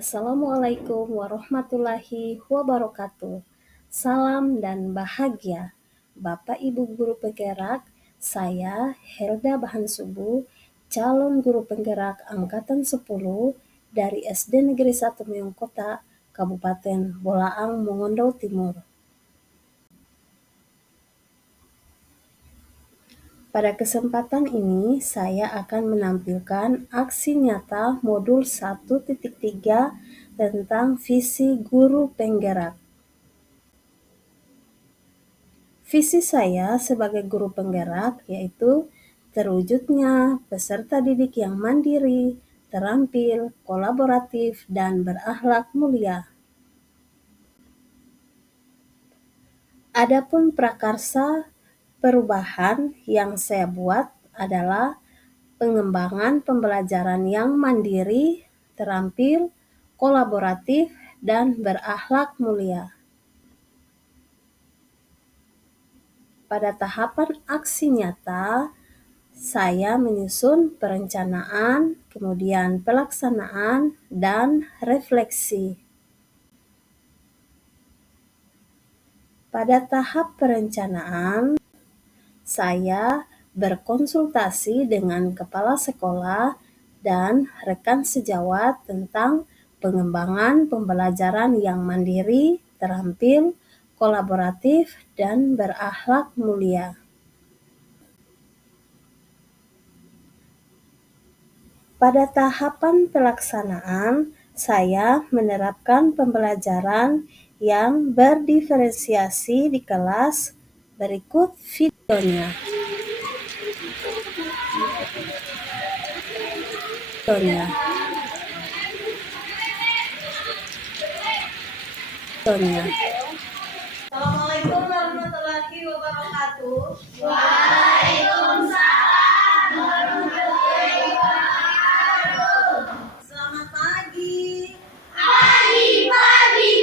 Assalamualaikum warahmatullahi wabarakatuh. Salam dan bahagia. Bapak Ibu guru penggerak, saya Helda Bahan Subuh, calon guru penggerak angkatan 10 dari SD Negeri 1 Meong Kota, Kabupaten Bolaang, Mongondo Timur. Pada kesempatan ini, saya akan menampilkan aksi nyata modul 1.3 tentang visi guru penggerak. Visi saya sebagai guru penggerak yaitu terwujudnya peserta didik yang mandiri, terampil, kolaboratif, dan berakhlak mulia. Adapun prakarsa perubahan yang saya buat adalah pengembangan pembelajaran yang mandiri, terampil, kolaboratif, dan berakhlak mulia. Pada tahapan aksi nyata, saya menyusun perencanaan, kemudian pelaksanaan, dan refleksi. Pada tahap perencanaan, saya berkonsultasi dengan kepala sekolah dan rekan sejawat tentang pengembangan pembelajaran yang mandiri, terampil, kolaboratif, dan berakhlak mulia. Pada tahapan pelaksanaan, saya menerapkan pembelajaran yang berdiferensiasi di kelas. Berikut videonya. Assalamualaikum warahmatullahi wabarakatuh. Waalaikumsalam warahmatullahi wabarakatuh. Selamat pagi.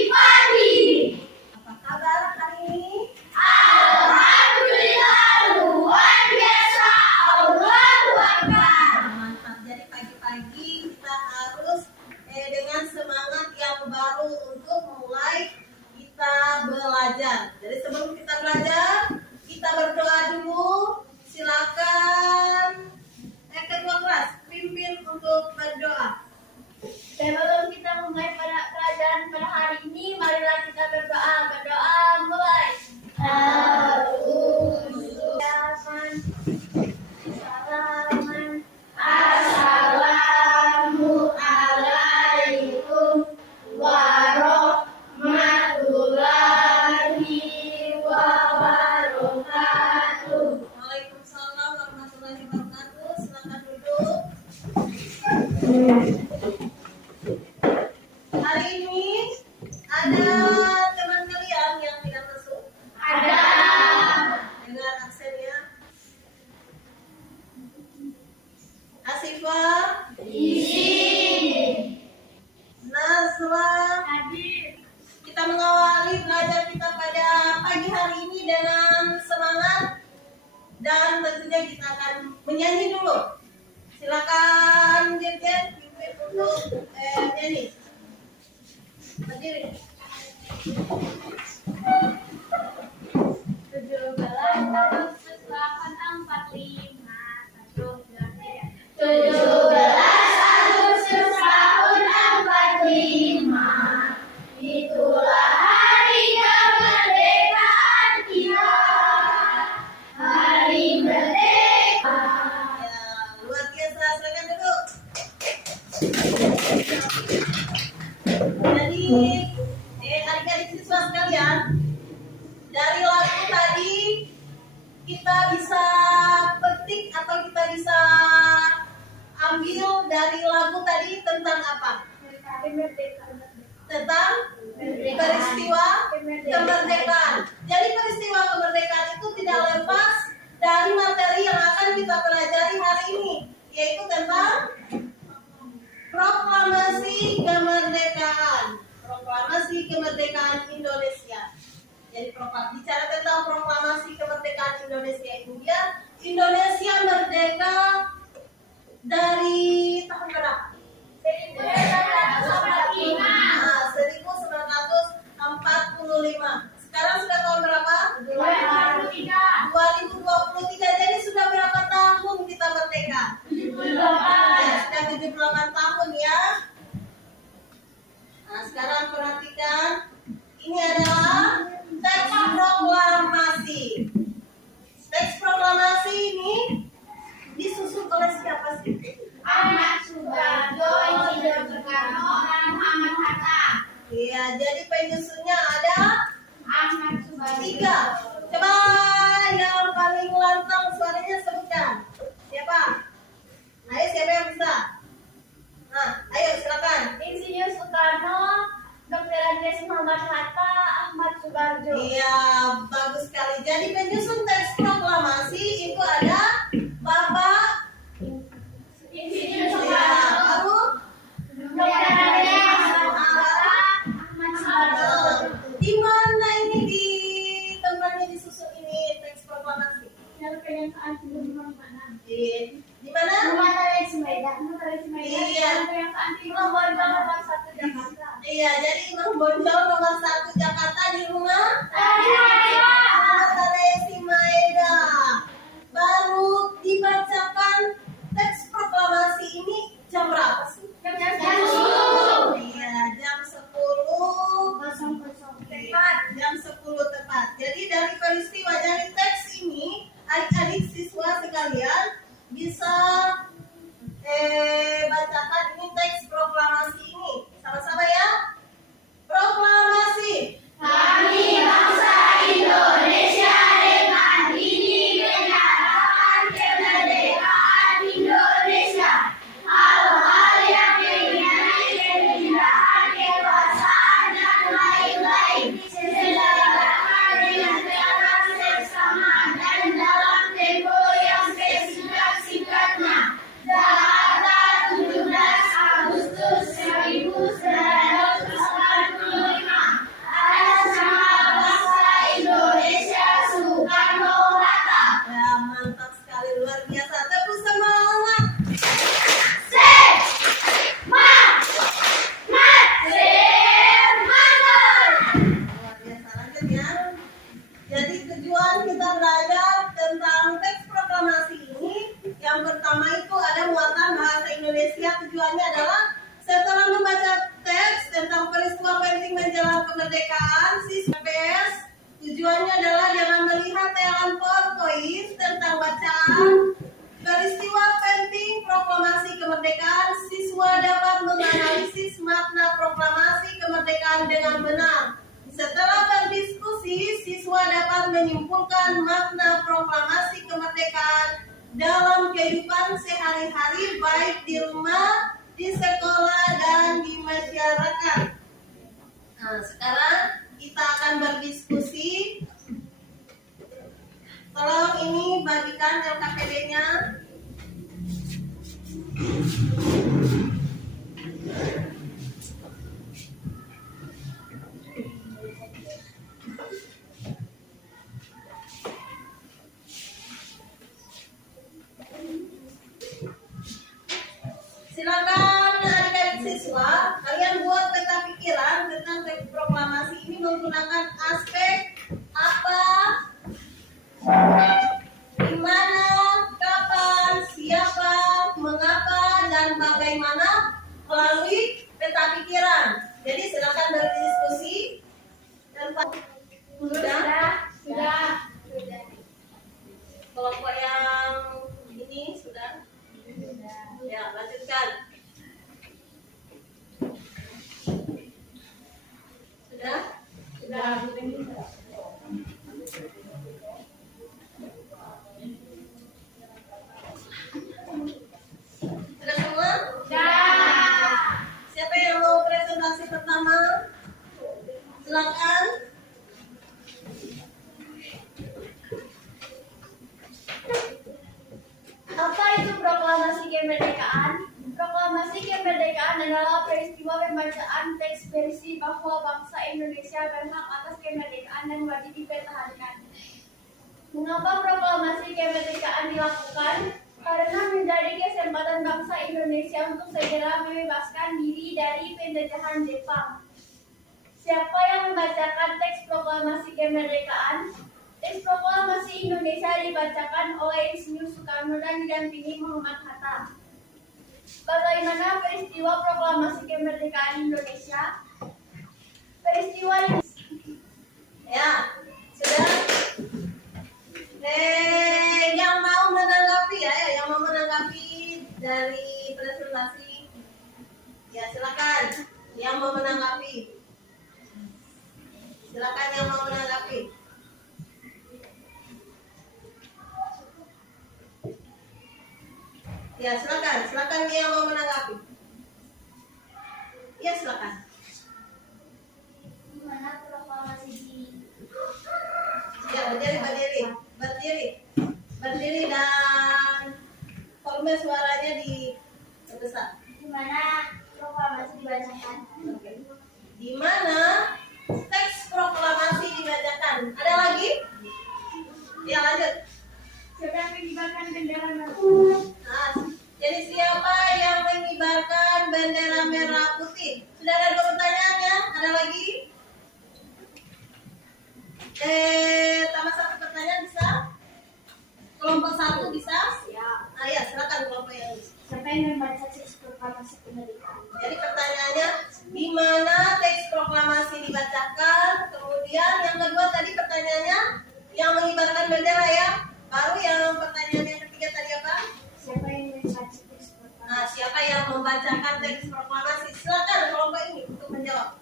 Pagi. Apa kabar hari ini? Alhamdulillah luar biasa. Allahu Akbar. Mantap. Jadi pagi-pagi kita harus dengan semangat yang baru untuk mulai kita belajar. Jadi sebelum kita belajar, kita berdoa dulu. Silakan ketua kelas pimpin untuk berdoa. Sebelum kita mulai pada pelajaran pada hari ini, marilah kita berdoa. Berdoa mulai. Assalamualaikum warahmatullahi wabarakatuh. Waalaikumsalam warahmatullahi wabarakatuh. Silakan duduk. Hari ini ada teman kalian yang tidak masuk. Ada. Dengar aksennya. Asifa, Di sini. Nazwa. Hadir. Kita mengawali belajar kita pada pagi hari ini dengan semangat dan tentunya kita akan menyanyi dulu. Silakan Jen pimpin untuk nyanyi. Berdiri. 17 Agustus 1845. Itulah hari kemerdekaan kita. Hari merdeka. Ya, luar biasa. Silakan duduk. Jadi adik-adik siswa sekalian, dari lagu tadi kita bisa petik atau kita bisa ambil dari lagu tadi tentang apa? Tentang peristiwa kemerdekaan. Jadi peristiwa kemerdekaan itu tidak lepas dari materi yang akan kita pelajari hari ini, yaitu tentang proklamasi kemerdekaan. Proklamasi kemerdekaan Indonesia. Jadi bicara tentang proklamasi kemerdekaan Indonesia itu dia Indonesia merdeka dari tahun berapa? 1945. sekarang perhatikan. Ini adalah teks proklamasi. Teks proklamasi ini disusun oleh siapa sih? Ahmad Subarjo, Insinyur Soekarno, dan Muhammad Hatta. Iya, jadi penyusunnya ada Ahmad Subarjo. 3. Coba yang paling lantang suaranya sebutkan. Siapa? Ayo, siapa yang bisa? Nah, ayo silakan. Insinyur Soekarno, Dr. Andes Muhammad Hatta, Ahmad Subarjo. Iya, bagus sekali. Jadi penyusun teks proklamasi itu ada Bapak. Insinyur Iya, Soekarno, baru Dr. Andes Muhammad Hatta, Ahmad Subarjo. di mana ini di tempatnya disusun ini teks proklamasi? Di mana? Iya. Iya, jadi Imam Bonjol nomor 1 Jakarta di rumah Resi Maeda. Baru dibacakan teks proklamasi ini jam berapa sih? Iya, jam 10 tepat. Jam 10 tepat. Jadi dari peristiwa dari teks ini, adik-adik siswa sekalian bisa bacakan ini teks proklamasi ini. Sama-sama ya. Proklamasi. Kami bangsa Indonesia dengan ini menyatakan kemerdekaan Indonesia. Hal-hal yang mengenai keindahan, kekuasaan, dan lain-lain diselenggarakan dengan cara seksama dan dalam tempo yang sesingkat-singkatnya. Jakarta, 17 Agustus 1945. Atas nama bangsa Indonesia, Soekarno-Hatta. Ya, mantap sekali, luar biasa. Tepuk semangat. Luar biasa, lanjut ya. Jadi tujuan kita belajar tentang teks proklamasi ini, yang pertama itu ada muatan bahasa Indonesia. Tujuannya adalah setelah membaca teks tentang peristiwa penting menjelang kemerdekaan, siswa PS, tujuannya adalah jangan melihat tayangan PowerPoint tentang bacaan peristiwa penting proklamasi kemerdekaan. Siswa dapat menganalisis makna proklamasi kemerdekaan dengan benar. Setelah berdiskusi, siswa dapat menyimpulkan makna proklamasi kemerdekaan dalam kehidupan sehari-hari, baik di rumah, di sekolah, dan di masyarakat. Nah, sekarang kita akan berdiskusi. Tolong ini bagikan LKPD-nya. Silakan adik-adik siswa, kalian buat peta pikiran tentang teks proklamasi ini menggunakan aspek apa, di mana, kapan, siapa, mengapa, dan bagaimana melalui peta pikiran. Jadi silakan berdiskusi dan Sudah. kelompok yang ini sudah. Ya, lanjutkan. Sudah? Sudah semua? Siapa yang mau presentasi pertama? Silakan. Apa itu proklamasi kemerdekaan? Proklamasi kemerdekaan adalah peristiwa pembacaan teks berisi bahwa bangsa Indonesia berhak atas kemerdekaan dan wajib dipertahankan. Mengapa proklamasi kemerdekaan dilakukan? Karena menjadi kesempatan bangsa Indonesia untuk segera membebaskan diri dari penjajahan Jepang. Siapa yang membacakan teks proklamasi kemerdekaan? Teks proklamasi Indonesia dibacakan oleh Insinyur Soekarno dan didampingi Muhammad Hatta. Bagaimana peristiwa proklamasi kemerdekaan Indonesia? peristiwa ini. Ya, sudah. Yang mau menanggapi ya, yang mau menanggapi dari presentasi, ya silakan. Yang mau menanggapi, silakan yang mau menanggapi. Ya silakan yang mau menanggapi. Ya silakan. Gimana proklamasi di Ya berdiri dan volume suaranya diperbesar. gimana proklamasi dibacakan? Di mana teks proklamasi dibacakan? Ada lagi? Ya lanjut. Siapa yang mengibarkan bendera merah? Nah, jadi siapa yang mengibarkan bendera merah putih? Sudah ada dua pertanyaannya. Ada lagi? Tambah satu pertanyaan bisa? Kelompok satu bisa? Ya. Ya silakan kelompok yang bisa. Siapa yang membaca teks proklamasi kemerdekaan? Jadi pertanyaannya, di mana teks proklamasi dibacakan? Kemudian yang kedua tadi pertanyaannya, yang mengibarkan bendera ya. Baru yang pertanyaan yang ketiga tadi apa? Siapa yang membaca teks proklamasi? Nah, siapa yang membacakan teks proklamasi? Silakan kelompok ini untuk menjawab.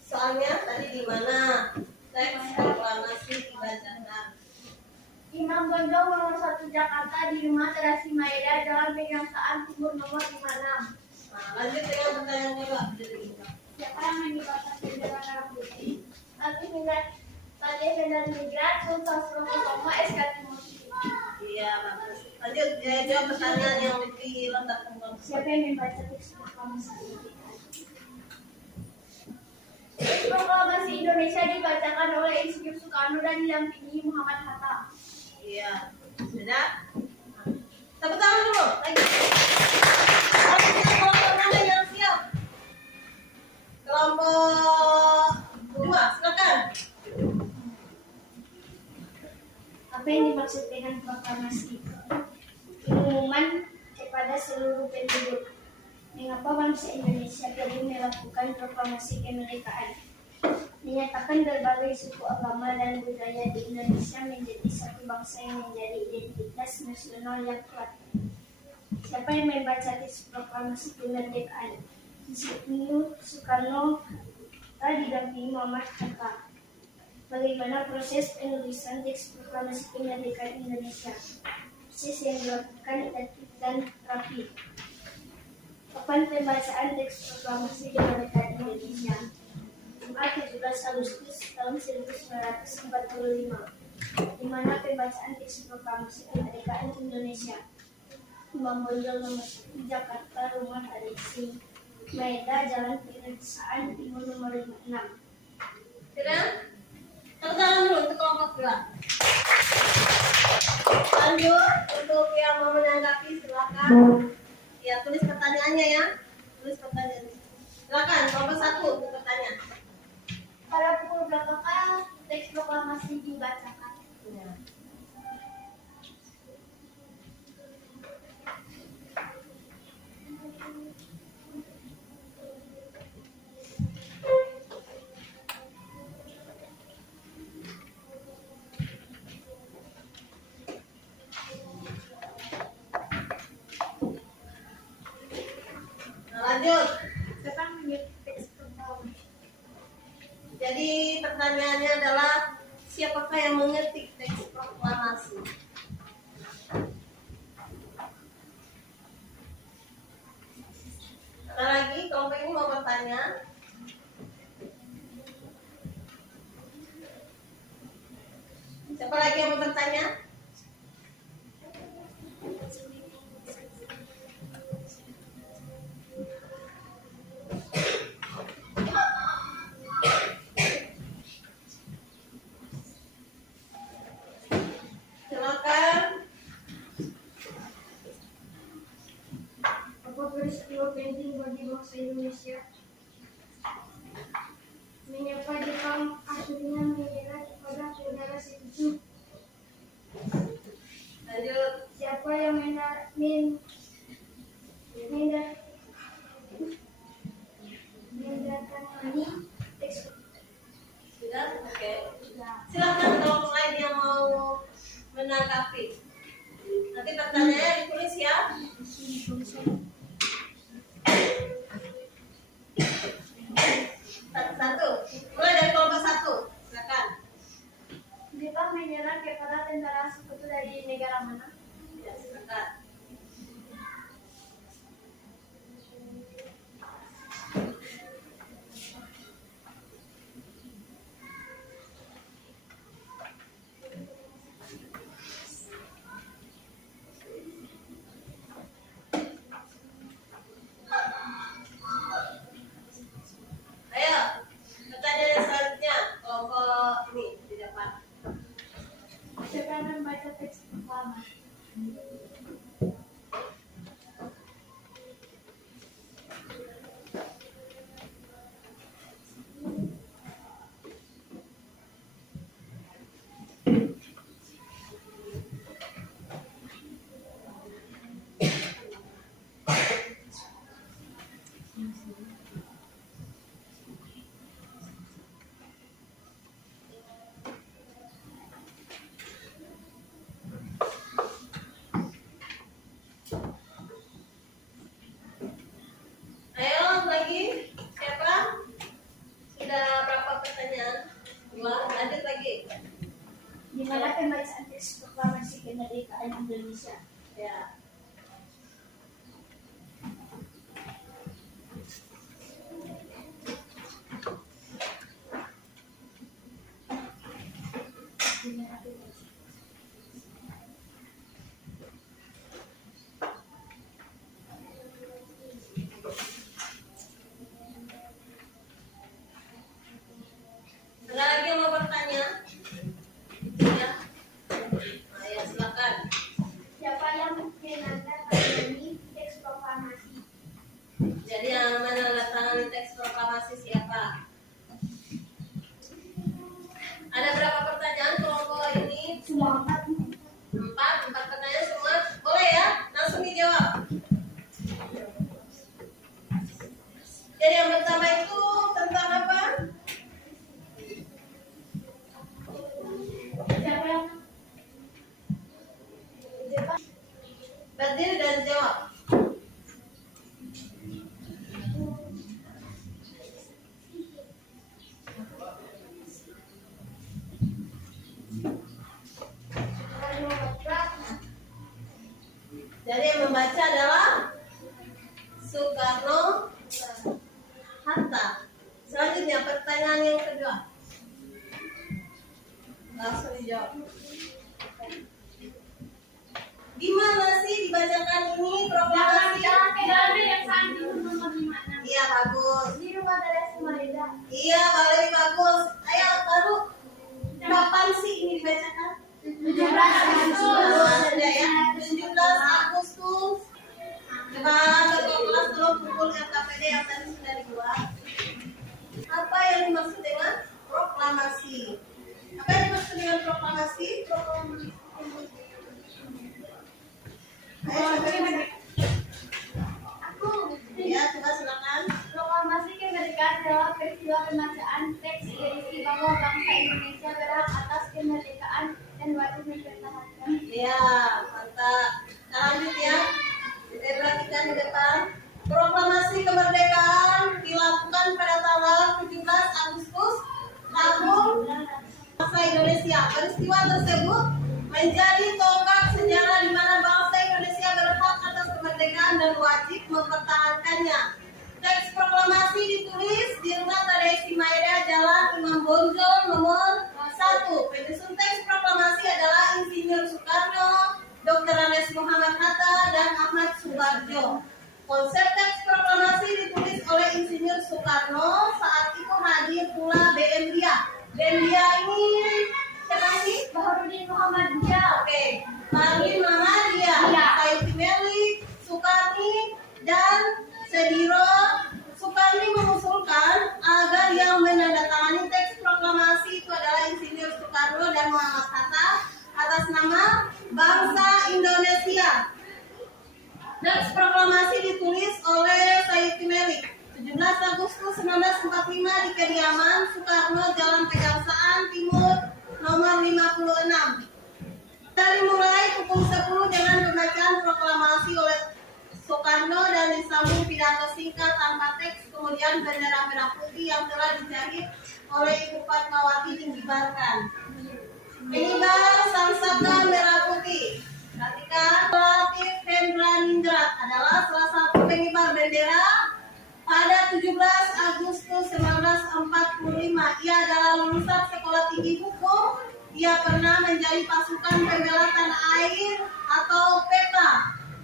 Soalnya tadi di mana teks proklamasi dibacakan? Imam Bonjol nomor 1 Jakarta di Rumah Terasi Maeda, Jalan Pegangsaan Timur nomor 56. Nah, lanjut dengan pertanyaan kedua. Siapa yang mengibarkan bendera merah putih? Latih Vendar Migrat, Sultan Surokutomo, SK Timur. Iya, bagus. Lanjut, jawab pertanyaan yang lebih lengkap. Siapa yang membaca teks proklamasi kemerdekaan? Teks proklamasi Indonesia dibacakan oleh Insinyur Soekarno dan didampingi Muhammad Hatta. Iya, sudah. Tepuk tangan dulu. Lagi. Kelompok mana yang siap? Kelompok 2, silakan. Apa yang dimaksud dengan proklamasi? Pengumuman kepada seluruh penduduk. Mengapa bangsa Indonesia perlu melakukan proklamasi kemerdekaan? Menyatakan berbagai suku, agama, dan budaya di Indonesia menjadi satu bangsa yang menjadi identitas nasional yang kuat. Siapa yang membaca teks proklamasi kemerdekaan? Insinyur Soekarno didampingi Muhammad Hatta. Bagaimana proses penulisan teks proklamasi kemerdekaan Indonesia? Proses yang dilakukan tertib dan rapi. Kapan pembacaan teks proklamasi kemerdekaan Indonesia? Jumat 17 Agustus tahun 1945. Di mana pembacaan teks proklamasi kemerdekaan Indonesia? Imam Bonjol nomor 1 Jakarta, Rumah Terasi Maeda, Jalan Pegangsaan Timur nomor 56. Sudah? Tepuk tangan dulu untuk kelompok 2. Lanjut, untuk yang mau menanggapi silakan. Ya, tulis pertanyaannya ya. Tulis pertanyaannya. Silakan, kelompok 1 untuk bertanya. Pada pukul berapakah teks proklamasi dibacakan? Ya. Lanjut. Siapa menyetir teks proklamasi? Jadi pertanyaannya adalah siapakah yang mengetik teks proklamasi? Ada lagi kelompok ini mau bertanya? Siapa lagi yang mau bertanya? Silakan. Apa peristiwa penting bagi bangsa Indonesia? Mengapa Jepang akhirnya menyerah kepada saudara sekutu? Lanjut. Siapa yang menanggapi. Nanti pertanyaannya ditulis ya. Satu, mulai dari kelompok 1. Silakan. Jepang menyerang kepada tentara sekutu dari negara mana? Ya, silakan. Ayo, pertanyaan selanjutnya kelompok ini di depan. Siapa yang membaca teks proklamasi? Ayo lagi, siapa? Sudah berapa pertanyaan? 2, lanjut lagi. Di mana pembacaan teks proklamasi kemerdekaan Indonesia? Ya. Ada lagi yang mau bertanya? Ya. Ayo silakan. Siapa yang menandatangani teks proklamasi? Jadi yang menandatangani teks proklamasi siapa? Ada berapa pertanyaan kelompok ini? Semua 4. 4 pertanyaan semua. Boleh ya? Langsung dijawab. Jadi yang pertama itu tentang apa? Siapa yang Berdiri dan jawab. Jadi yang membaca adalah Soekarno Hatta. Selanjutnya pertanyaan yang kedua. Langsung dijawab. Gimana sih dibacakan ini proklamasi? yang santi nomor 56. Iya bagus. Di rumah Daerah Sumareda. Iya Valerie bagus. Ayo baru kapan sih ini dibacakan? 17 Agustus. Ada ya 17 Agustus. Nah, ketua kelas tolong kumpul LKPD yang tadi sudah dibuat. Apa yang dimaksud dengan proklamasi? Apa yang dimaksud dengan proklamasi? Ayo sampai Aku. ya coba silakan. Proklamasi kemerdekaan adalah peristiwa pembacaan teks berisi bahwa bangsa Indonesia berhak atas kemerdekaan dan wajib mempertahankan. Iya, mantap. Nah, lanjut ya. Kita perhatikan di depan. Proklamasi kemerdekaan dilakukan pada tanggal 17 Agustus tahun bangsa Indonesia. Peristiwa tersebut menjadi tonggak sejarah di mana bangsa Indonesia berhak atas kemerdekaan dan wajib mempertahankannya. Teks proklamasi ditulis di Rumah Tadaisi Maeda, Jalan Imam Bonjol nomor 1. Penyusun teks proklamasi adalah Insinyur Soekarno, Dr. Andes Muhammad Hatta, dan Ahmad Subarjo. Konsep teks proklamasi ditulis oleh Insinyur Soekarno, saat itu hadir pula BM Dia. BM Dia ini siapa sih? Baharudin Muhammad Dia. Oke, Baharudin Muhammad Dia, Iya. Sayuti Melik, Sukarni, dan Sediro. Sukarni mengusulkan agar yang menandatangani teks proklamasi itu adalah Insinyur Soekarno dan Muhammad Hatta atas nama bangsa Indonesia. Teks proklamasi ditulis oleh Sayuti Melik 17 Agustus 1945 di kediaman Soekarno, Jalan Pegangsaan Timur nomor 56. Dari Soekarno dan disambung pidato singkat tanpa teks, kemudian bendera merah putih yang telah dijahit oleh Ibu Fatmawati dikibarkan. Pengibar sangsaka merah putih. Perhatikan, Latif Hendraningrat adalah salah satu pengibar bendera pada 17 Agustus 1945. Ia adalah lulusan Sekolah Tinggi Hukum. Ia pernah menjadi pasukan pembela tanah air atau PETA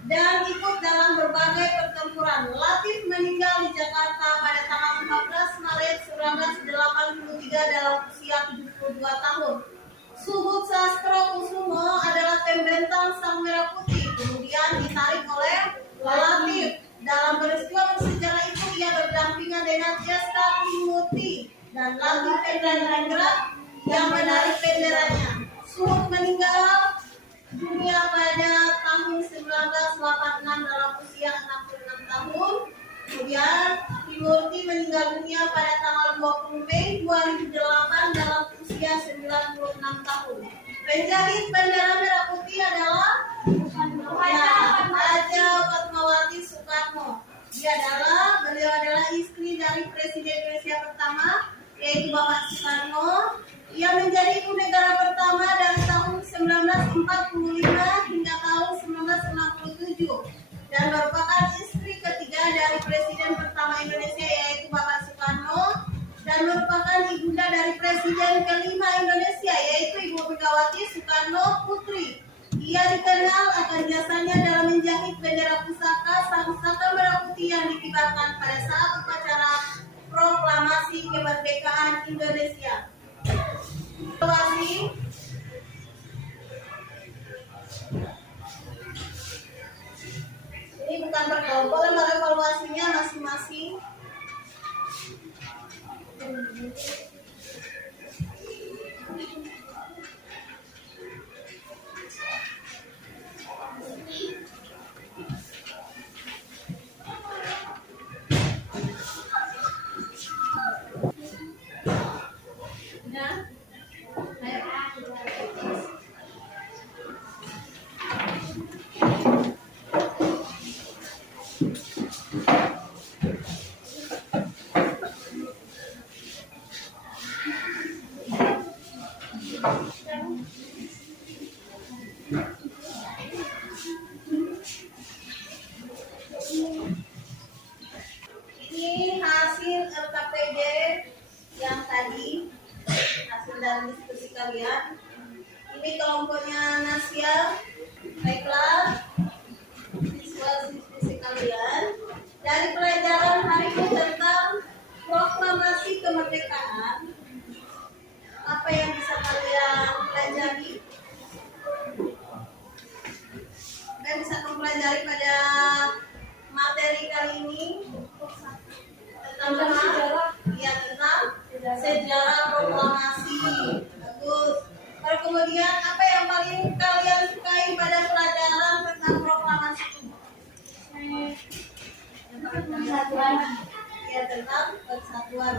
dan ikut dalam berbagai pertempuran. Latif meninggal di Jakarta pada tanggal 14 Maret 1983 dalam usia 72 tahun. Suhut Sastro Kusumo adalah pembentang sang merah putih, kemudian ditarik oleh Latif. Dalam peristiwa bersejarah itu ia berdampingan dengan Jesta Timurti dan Latif Hendraningrat yang menarik benderanya. Suhut meninggal dunia pada tahun 1986 dalam usia 66 tahun. Kemudian Timurti meninggal dunia pada tanggal 20 Mei 2008 dalam usia 96 tahun. Penjahit bendera merah putih adalah Haja Fatmawati Soekarno. Beliau adalah istri dari Presiden Indonesia pertama, yaitu Bapak Soekarno. Ia menjadi ibu negara pertama dari tahun 1945 hingga tahun 1967 dan merupakan istri ketiga dari Presiden pertama Indonesia, yaitu Bapak Soekarno, dan merupakan ibunda dari Presiden kelima Indonesia, yaitu Ibu Megawati Soekarno Putri. Ia dikenal akan jasanya dalam menjahit bendera pusaka sangsaka merah putih yang dikibarkan pada saat upacara proklamasi kemerdekaan Indonesia. Evaluasi. Ini bukan perkelompokan, evaluasinya masing-masing. Ini hasil LKPD yang tadi, hasil dari diskusi kalian. Ini kelompoknya Nasya. Baiklah, diskusi kalian dari pelajaran hari ini tentang proklamasi kemerdekaan. Apa yang bisa kalian pelajari? Apa yang bisa kalian pelajari pada materi kali ini? Tentang sejarah, ya, tentang sejarah proklamasi. Bagus. Lalu kemudian apa yang paling kalian sukai pada pelajaran tentang proklamasi ini? Ya, tentang persatuan.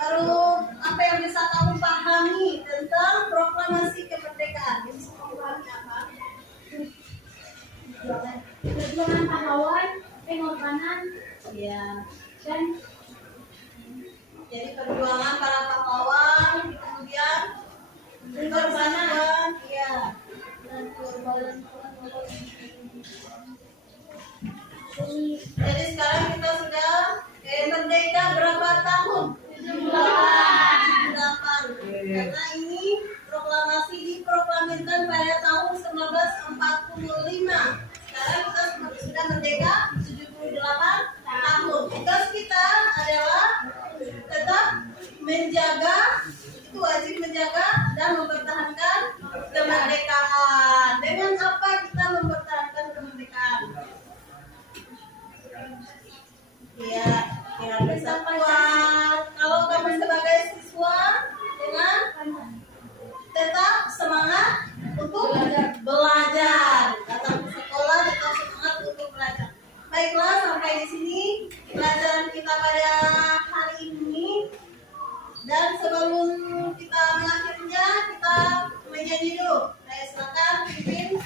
Baru apa yang bisa kamu pahami tentang proklamasi kemerdekaan? Yang bisa kamu pahami apa? Perjuangan pahlawan, pengorbanan, Ya. dan Jadi perjuangan para pahlawan, kemudian pengorbanan, ya, dan pengorbanan. Jadi sekarang kita sudah merdeka berapa tahun? 78. Karena ini proklamasi diproklamirkan pada tahun 1945. Sekarang kita sudah merdeka 78 tahun. Tugas kita adalah tetap menjaga, itu wajib menjaga dan mempertahankan kemerdekaan. Dengan apa kita mempertahankan kemerdekaan? Ya, dengan persatuan. Kalau kamu sebagai siswa, dengan tetap semangat untuk belajar. Datang ke sekolah tetap semangat untuk belajar. Baiklah, sampai di sini pelajaran kita pada hari ini. Dan sebelum kita mengakhirinya, kita menyanyi dulu. Saya silakan pimpin.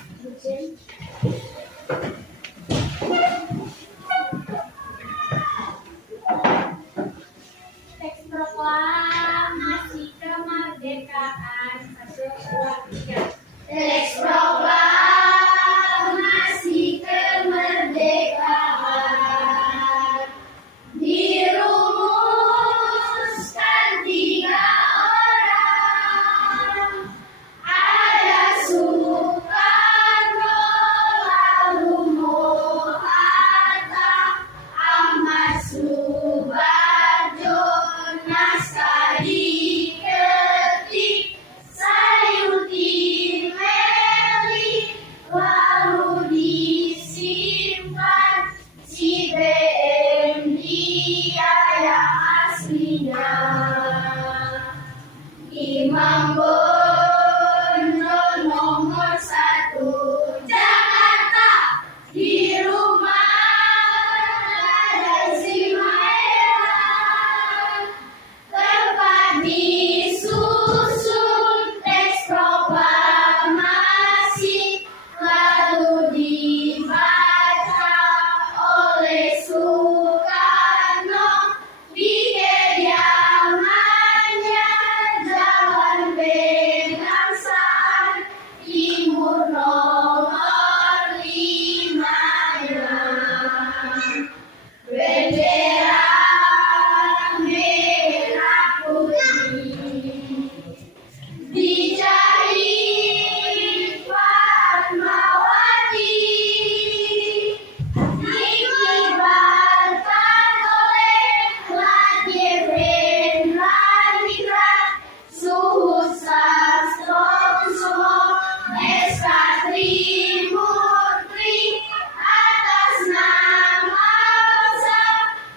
Putri atas nama bangsa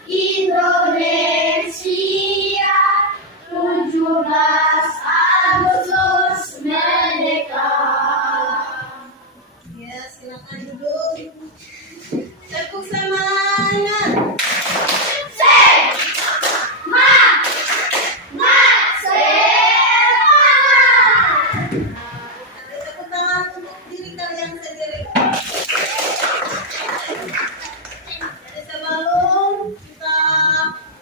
Indonesia 17 Agustus merdeka. Ya, silakan duduk. Tepuk semangat. Tepuk tangan untuk diri kalian sendiri. Jadi sebelum kita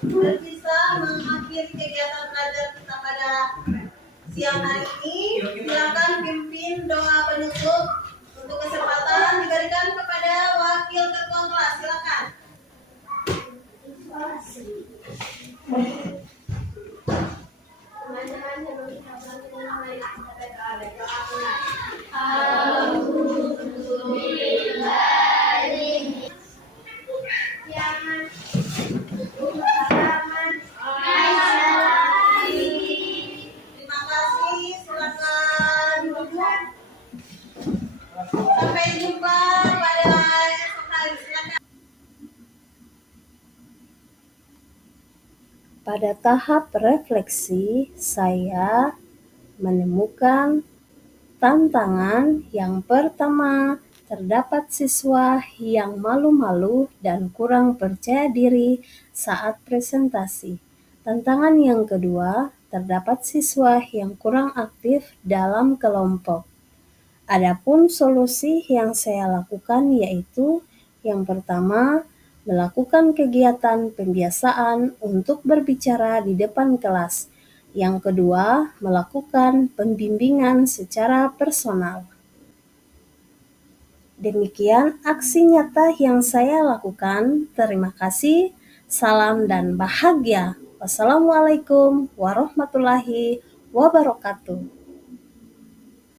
berpisah mengakhiri kegiatan belajar kita pada siang hari ini, silakan pimpin doa penutup. Untuk kesempatan diberikan kepada wakil ketua kelas. Silakan. Terima kasih. Silakan duduk. Sampai jumpa pada esok hari. Silakan. Pada tahap refleksi, saya menemukan tantangan yang pertama, terdapat siswa yang malu-malu dan kurang percaya diri saat presentasi. Tantangan yang kedua, terdapat siswa yang kurang aktif dalam kelompok. Adapun solusi yang saya lakukan yaitu yang pertama, melakukan kegiatan pembiasaan untuk berbicara di depan kelas. Yang kedua, melakukan pembimbingan secara personal. Demikian aksi nyata yang saya lakukan. Terima kasih. Salam dan bahagia. Wassalamualaikum warahmatullahi wabarakatuh.